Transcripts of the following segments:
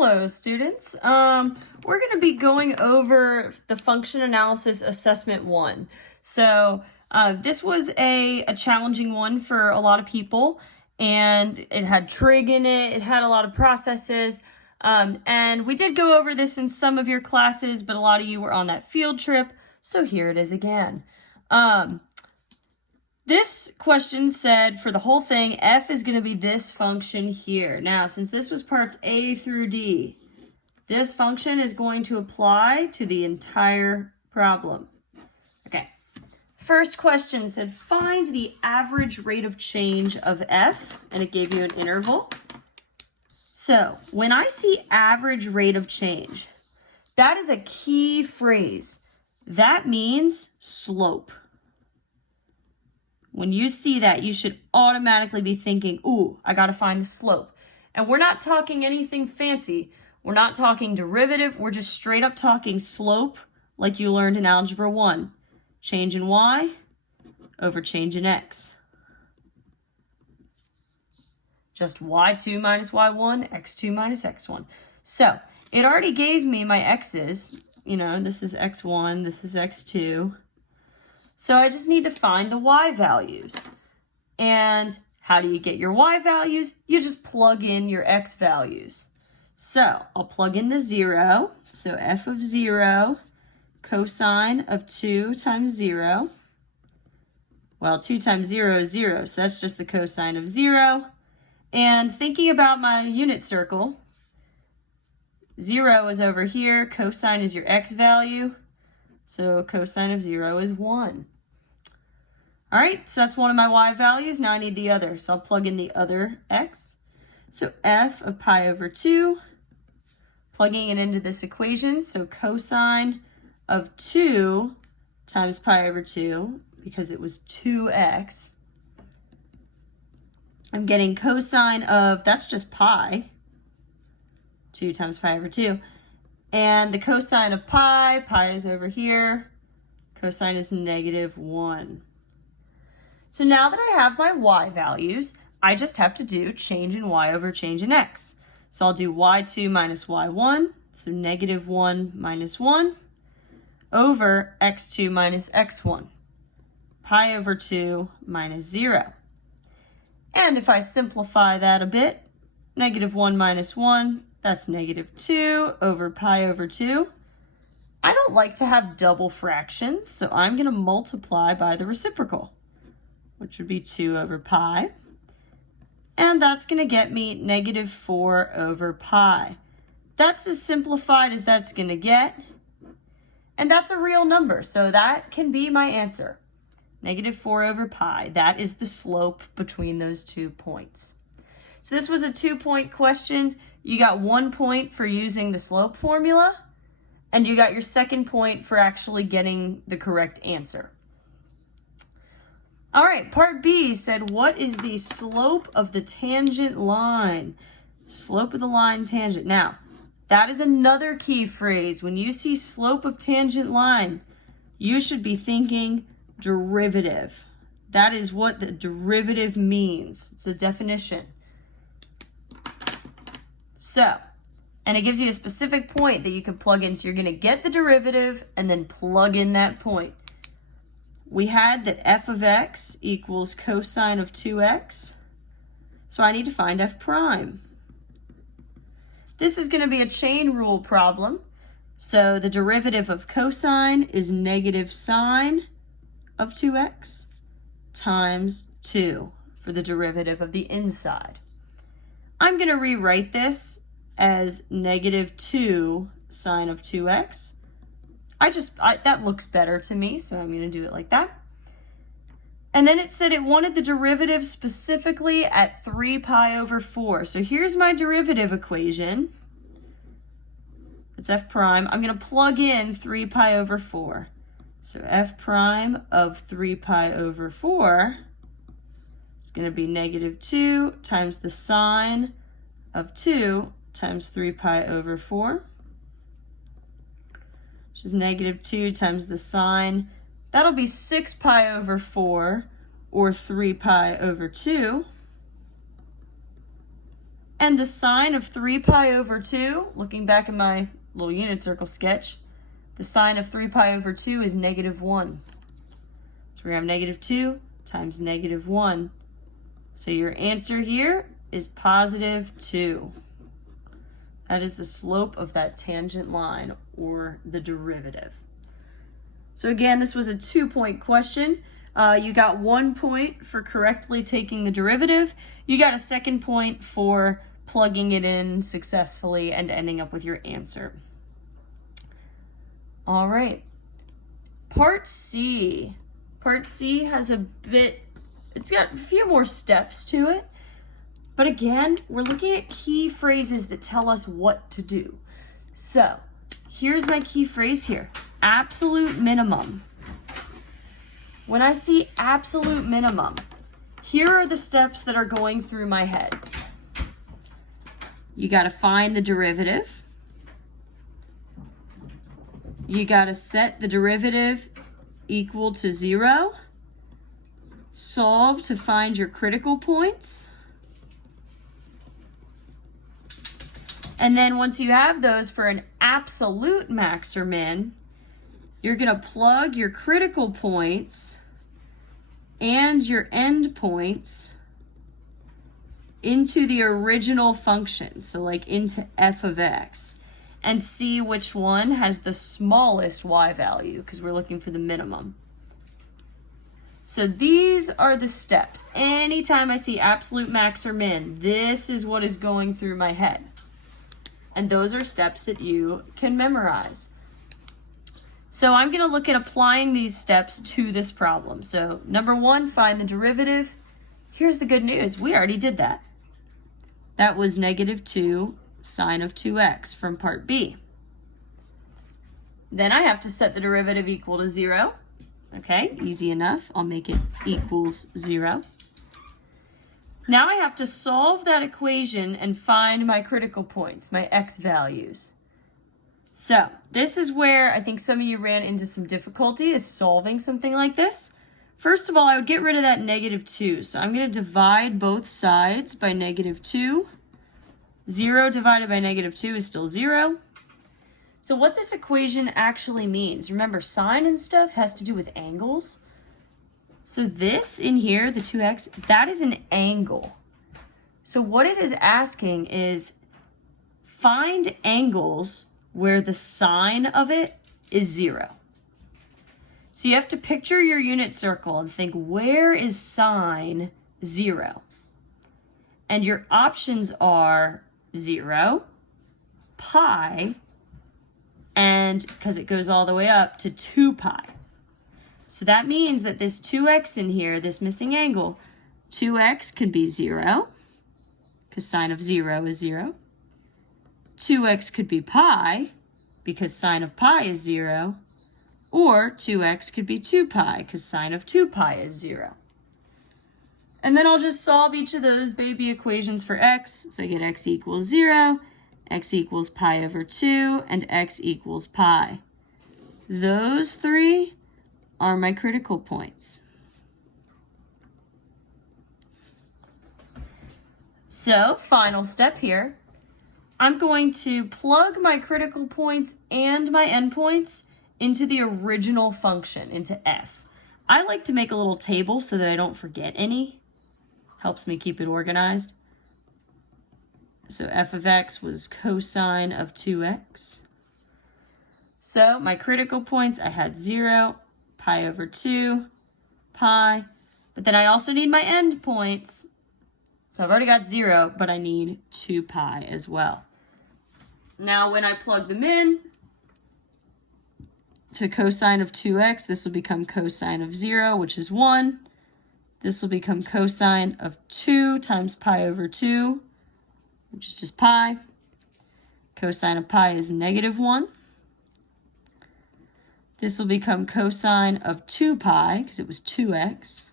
Hello, students. We're going to be going over the function analysis assessment 1. So this was a challenging one for a lot of people, and it had trig in it. It had a lot of processes, and we did go over this in some of your classes, but a lot of you were on that field trip, so here it is again. This question said for the whole thing, f is going to be this function here. Now, since this was parts A through D, this function is going to apply to the entire problem. Okay, first question said find the average rate of change of f, and it gave you an interval. So when I see average rate of change, that is a key phrase. That means slope. When you see that, you should automatically be thinking, ooh, I got to find the slope. And we're not talking anything fancy. We're not talking derivative. We're just straight up talking slope like you learned in Algebra 1. Change in y over change in x. Just y2 minus y1, x2 minus x1. So it already gave me my x's. You know, this is x1, this is x2. So I just need to find the y values. And how do you get your y values? You just plug in your x values. So I'll plug in the 0. So f of 0, cosine of 2 times 0. Well, 2 times 0 is 0, so that's just the cosine of 0. And thinking about my unit circle, 0 is over here, cosine is your x value. So cosine of 0 is 1. All right, so that's one of my y values. Now I need the other, so I'll plug in the other x. So f of pi over 2, plugging it into this equation. So cosine of 2 times pi over 2, because it was 2x. I'm getting cosine of, that's just pi, 2 times pi over 2. And the cosine of pi is over here. Cosine is -1. So now that I have my y values, I just have to do change in y over change in x. So I'll do y2 minus y1, so -1 minus 1, over x2 minus x1. Pi over 2 minus 0. And if I simplify that a bit, -1 minus 1, that's -2 over pi over 2. I don't like to have double fractions, so I'm going to multiply by the reciprocal, which would be 2 over pi. And that's going to get me -4 over pi. That's as simplified as that's going to get. And that's a real number, so that can be my answer. -4 over pi. That is the slope between those 2 points. So this was a 2-point question. You got 1 point for using the slope formula, and you got your 2nd point for actually getting the correct answer. All right, part B said, what is the slope of the tangent line? Slope of the line tangent. Now, that is another key phrase. When you see slope of tangent line, you should be thinking derivative. That is what the derivative means. It's a definition. So, and it gives you a specific point that you can plug in. So you're going to get the derivative and then plug in that point. We had that f of x equals cosine of 2x. So I need to find f prime. This is going to be a chain rule problem. So the derivative of cosine is negative sine of 2x times 2 for the derivative of the inside. I'm going to rewrite this as -2 sine of 2x. That looks better to me, so I'm going to do it like that. And then it said it wanted the derivative specifically at 3 pi over 4. So here's my derivative equation. It's f prime. I'm going to plug in 3 pi over 4. So f prime of 3 pi over 4 is going to be -2 times the sine of 2 times 3 pi over 4, which is -2 times the sine. That'll be 6 pi over 4, or 3 pi over 2. And the sine of 3 pi over 2, looking back at my little unit circle sketch, the sine of 3 pi over 2 is negative 1. So we have negative 2 times negative 1. So your answer here is positive 2. That is the slope of that tangent line, or the derivative. So again, this was a 2-point question. You got 1 point for correctly taking the derivative. You got a 2nd point for plugging it in successfully and ending up with your answer. All right. Part C. Part C has it's got a few more steps to it. But again, we're looking at key phrases that tell us what to do. So here's my key phrase here. Absolute minimum. When I see absolute minimum, here are the steps that are going through my head. You got to find the derivative. You got to set the derivative equal to 0. Solve to find your critical points. And then once you have those for an absolute max or min, you're going to plug your critical points and your end points into the original function, so like into f of x, and see which one has the smallest y value, because we're looking for the minimum. So these are the steps. Anytime I see absolute max or min, this is what is going through my head. And those are steps that you can memorize. So I'm going to look at applying these steps to this problem. So number 1, find the derivative. Here's the good news. We already did that. That was negative 2 sine of 2x from part B. Then I have to set the derivative equal to 0. Okay, easy enough. I'll make it equals 0. Now I have to solve that equation and find my critical points, my x values. So this is where I think some of you ran into some difficulty, is solving something like this. First of all, I would get rid of that negative 2. So I'm going to divide both sides by negative 2. 0 divided by negative 2 is still 0. So what this equation actually means, remember sine and stuff has to do with angles. So this in here, the 2x, that is an angle. So what it is asking is find angles where the sine of it is 0. So you have to picture your unit circle and think, where is sine 0? And your options are 0, pi, and because it goes all the way up to 2 pi. So that means that this 2x in here, this missing angle, 2x could be 0, because sine of 0 is 0. 2x could be pi, because sine of pi is 0. Or 2x could be 2 pi, because sine of 2 pi is 0. And then I'll just solve each of those baby equations for x. So I get x equals 0, x equals pi over 2, and x equals pi. Those 3 are my critical points. So, final step here. I'm going to plug my critical points and my endpoints into the original function, into f. I like to make a little table so that I don't forget any. Helps me keep it organized. So f of x was cosine of 2x. So my critical points, I had 0, pi over 2, pi. But then I also need my endpoints. So I've already got 0, but I need 2 pi as well. Now when I plug them in to cosine of 2x, this will become cosine of 0, which is 1. This will become cosine of 2 times pi over 2, which is just pi. Cosine of pi is negative 1. This will become cosine of 2 pi, because it was 2x.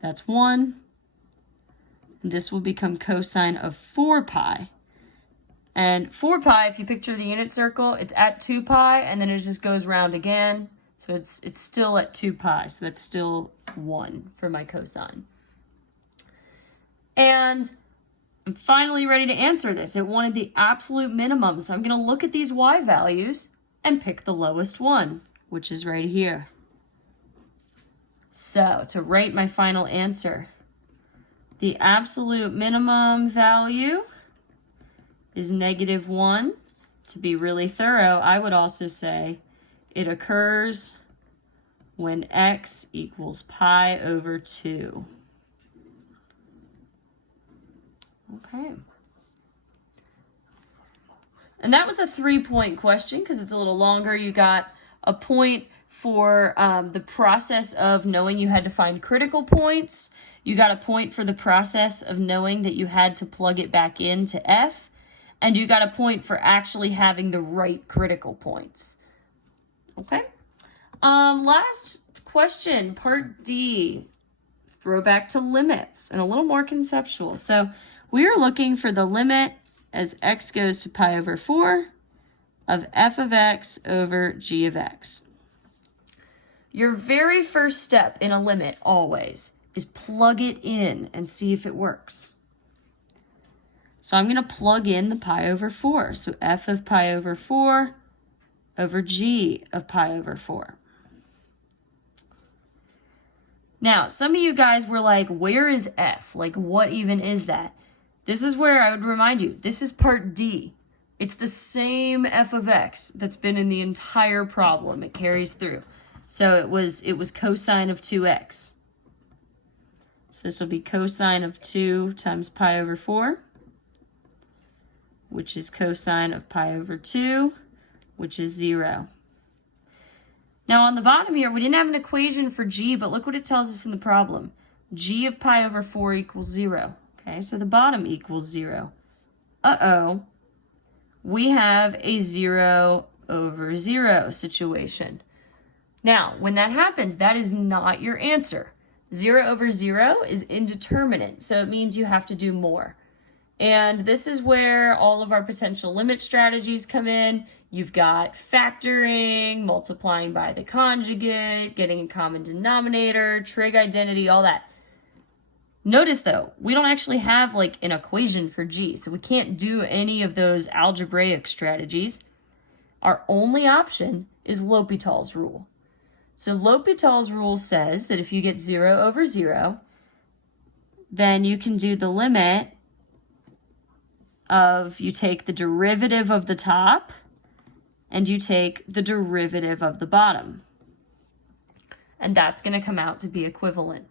That's 1. And this will become cosine of 4 pi. And 4 pi, if you picture the unit circle, it's at 2 pi, and then it just goes round again. So it's still at 2 pi, so that's still 1 for my cosine. And I'm finally ready to answer this. It wanted the absolute minimum, so I'm going to look at these y values and pick the lowest one, which is right here. So, to write my final answer, the absolute minimum value is -1. To be really thorough, I would also say it occurs when x equals pi over 2. Okay. And that was a 3-point question because it's a little longer. You got a point for the process of knowing you had to find critical points. You got a point for the process of knowing that you had to plug it back into F. And you got a point for actually having the right critical points. Okay. Last question, part D. Throwback to limits and a little more conceptual. So we are looking for the limit as x goes to pi over 4 of f of x over g of x. Your very first step in a limit always is plug it in and see if it works. So I'm going to plug in the pi over 4. So f of pi over 4 over g of pi over 4. Now, some of you guys were like, where is f? Like, what even is that? This is where I would remind you, this is part D. It's the same f of x that's been in the entire problem. It carries through. So it was cosine of 2x. So this will be cosine of 2 times pi over 4, which is cosine of pi over 2, which is 0. Now on the bottom here, we didn't have an equation for g, but look what it tells us in the problem. G of pi over 4 equals 0. Okay, so the bottom equals 0. Uh-oh. We have a 0 over 0 situation. Now, when that happens, that is not your answer. 0 over 0 is indeterminate, so it means you have to do more. And this is where all of our potential limit strategies come in. You've got factoring, multiplying by the conjugate, getting a common denominator, trig identity, all that. Notice though, we don't actually have like an equation for g, so we can't do any of those algebraic strategies. Our only option is L'Hopital's rule. So L'Hopital's rule says that if you get 0 over 0, then you can do the limit of, you take the derivative of the top and you take the derivative of the bottom. And that's going to come out to be equivalent.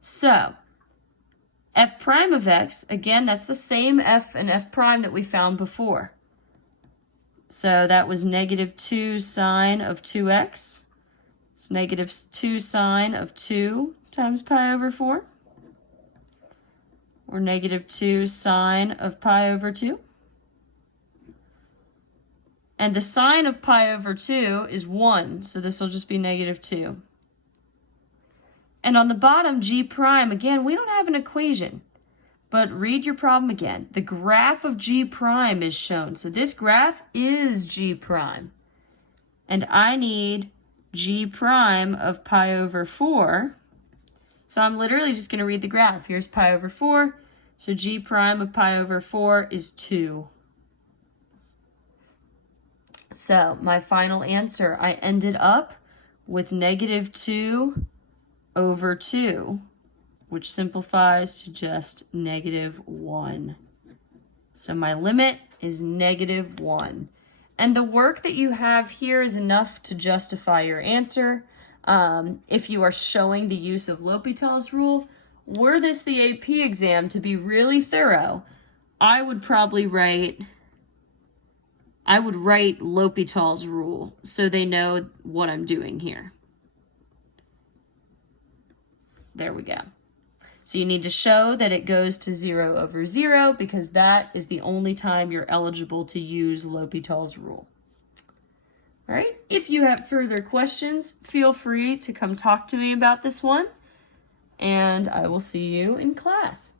So f prime of x, again, that's the same f and f prime that we found before. So that was -2 sine of 2x. It's -2 sine of 2 times pi over 4. Or -2 sine of pi over 2. And the sine of pi over 2 is 1, so this will just be -2. And on the bottom, g prime, again, we don't have an equation. But read your problem again. The graph of g prime is shown. So this graph is g prime. And I need g prime of pi over 4. So I'm literally just going to read the graph. Here's pi over 4. So g prime of pi over 4 is 2. So my final answer, I ended up with -2 over 2, which simplifies to just -1. So my limit is -1. And the work that you have here is enough to justify your answer. If you are showing the use of L'Hopital's rule, were this the AP exam, to be really thorough, I would probably write L'Hopital's rule so they know what I'm doing here. There we go. So you need to show that it goes to 0 over 0 because that is the only time you're eligible to use L'Hopital's rule. All right, if you have further questions, feel free to come talk to me about this one, and I will see you in class.